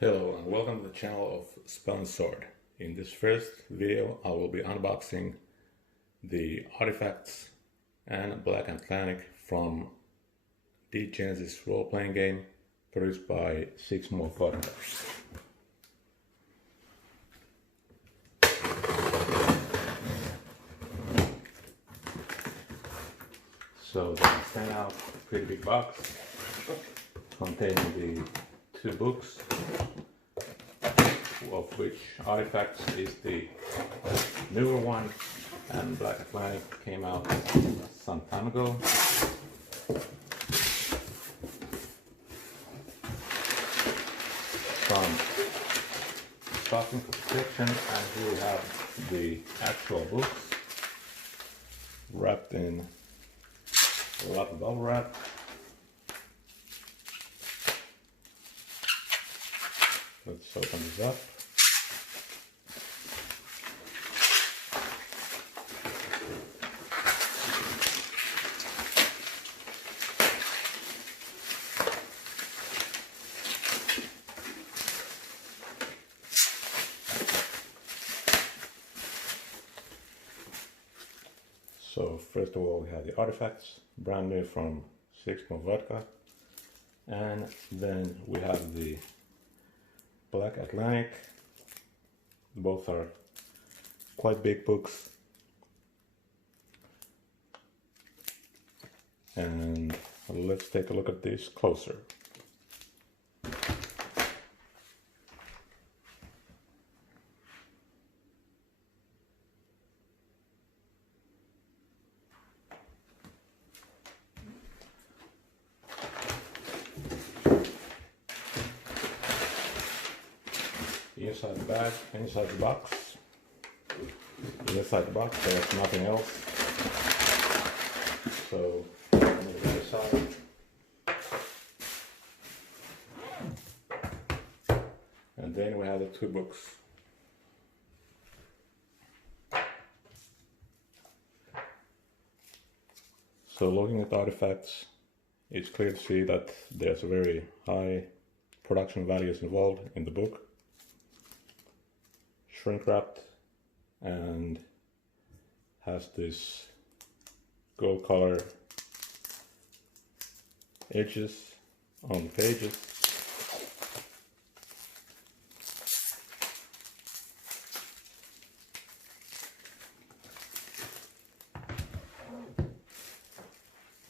Hello and welcome to the channel of Spell and Sword. In this first video I will be unboxing the artifacts and Black Atlantic from Degenesis role-playing game produced by SIXMOREVODKA. So they sent out a pretty big box containing the two books, of which Artifacts is the newer one and Black Atlantic came out some time ago. From stocking protection, and here we have the actual books wrapped in a lot of bubble wrap. Let's open this up. So first of all we have the artifacts, brand new from SIXMOREVODKA, and then we have the Black Atlantic. Both are quite big books, and let's take a look at this closer. Inside the bag, inside the box. Inside the box there's nothing else. So on the other side. And then we have the two books. So looking at the artifacts, it's clear to see that there's a very high production values involved in the book. Shrink wrapped and has this gold color edges on the pages.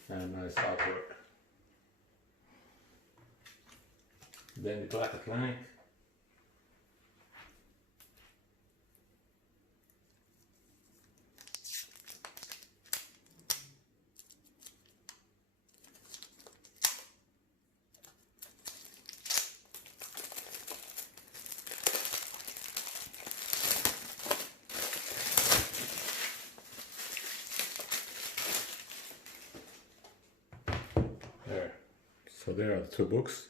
And nice artwork. Then the Black Atlantic. There. So there are the two books.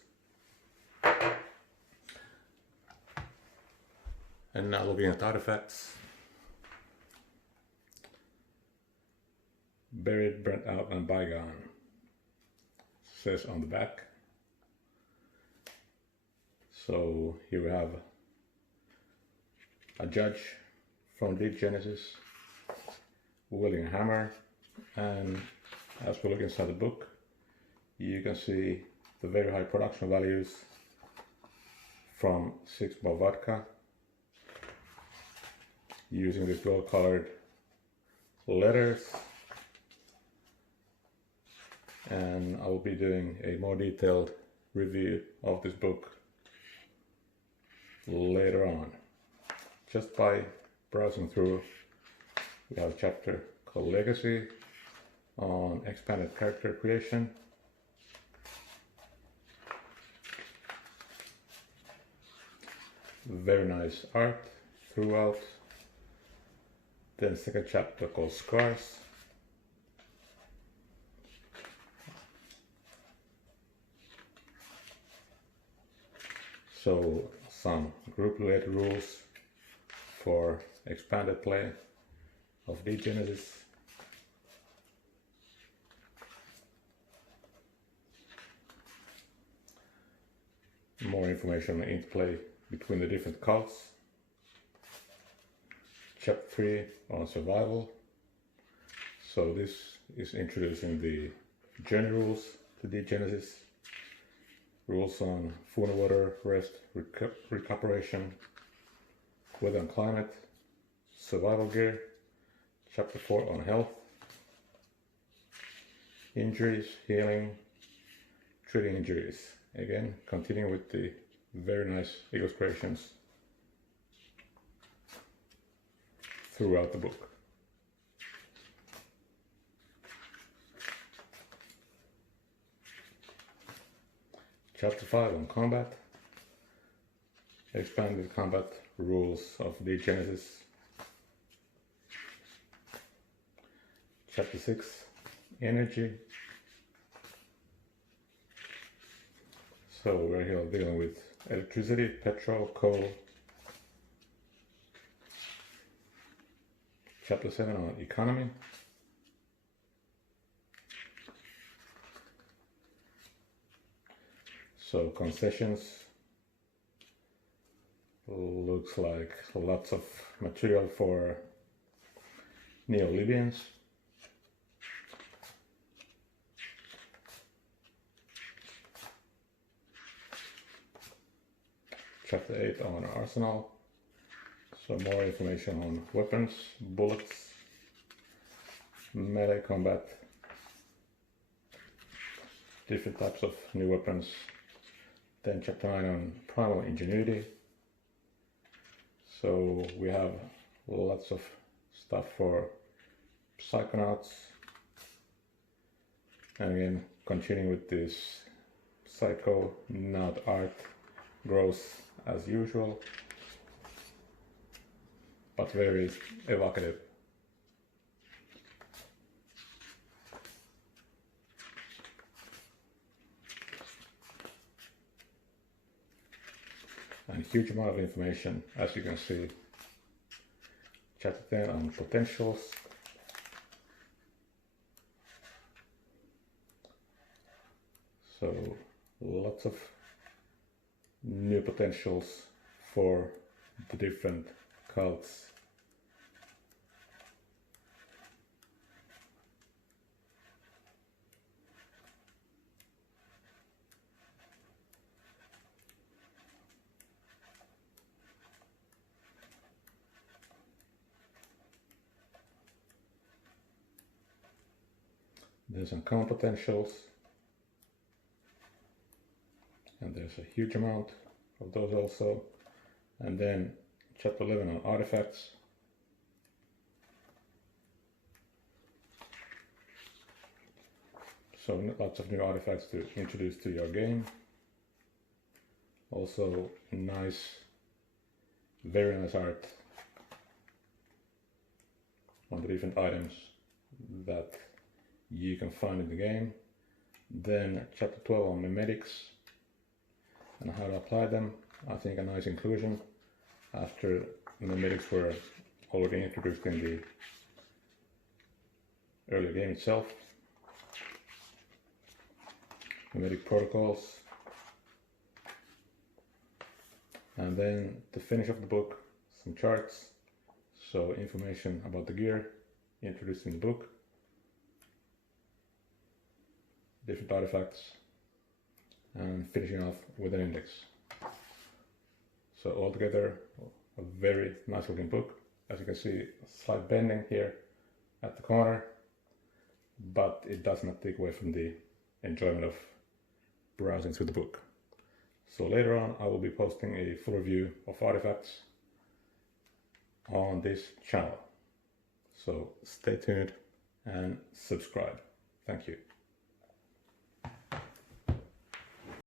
And now looking at artifacts. Buried, burnt out and bygone, says on the back. So here we have a judge from Degenesis wielding a hammer, and as we look inside the book you can see the very high production values from SIXMOREVODKA using these gold colored letters, and I will be doing a more detailed review of this book later on. Just by browsing through, we have a chapter called Legacy on expanded character creation. Very nice art throughout. Then second chapter called Scars. So some group related rules for expanded play of Degenesis. more information on interplay between the different cults. Chapter 3 on survival. So this is introducing the journey rules to Degenesis, rules on food and water, rest, recuperation, weather and climate, survival gear. Chapter 4 on health, injuries, healing, treating injuries. Again, continuing with the very nice illustrations throughout the book. Chapter 5 on combat, expanded combat rules of Degenesis. Chapter 6, energy. So we're here dealing with electricity, petrol, coal. Chapter 7 on economy. So concessions. Looks like lots of material for Neo-Libyans. Chapter 8 on arsenal. So more information on weapons, bullets, melee combat, different types of new weapons. Then chapter 9 on primal ingenuity. So we have lots of stuff for psychonauts. And again, continuing with this psychonaut art, gross as usual, but very evocative. And huge amount of information, as you can see. Chapter 10 on potentials. So lots of new potentials for the different cults. There's some common potentials, and there's a huge amount of those also. And then chapter 11 on artifacts. So lots of new artifacts to introduce to your game. Also nice, very nice art on the different items that you can find in the game. Then chapter 12 on mimetics and how to apply them. I think a nice inclusion after mimetics were already introduced in the early game itself. Mimetic protocols. And then the finish of the book, some charts. So information about the gear introduced in the book. Different artifacts, and finishing off with an index. So altogether, a very nice looking book. As you can see, a slight bending here at the corner, but it does not take away from the enjoyment of browsing through the book. So later on, I will be posting a full review of artifacts on this channel. So stay tuned and subscribe. Thank you.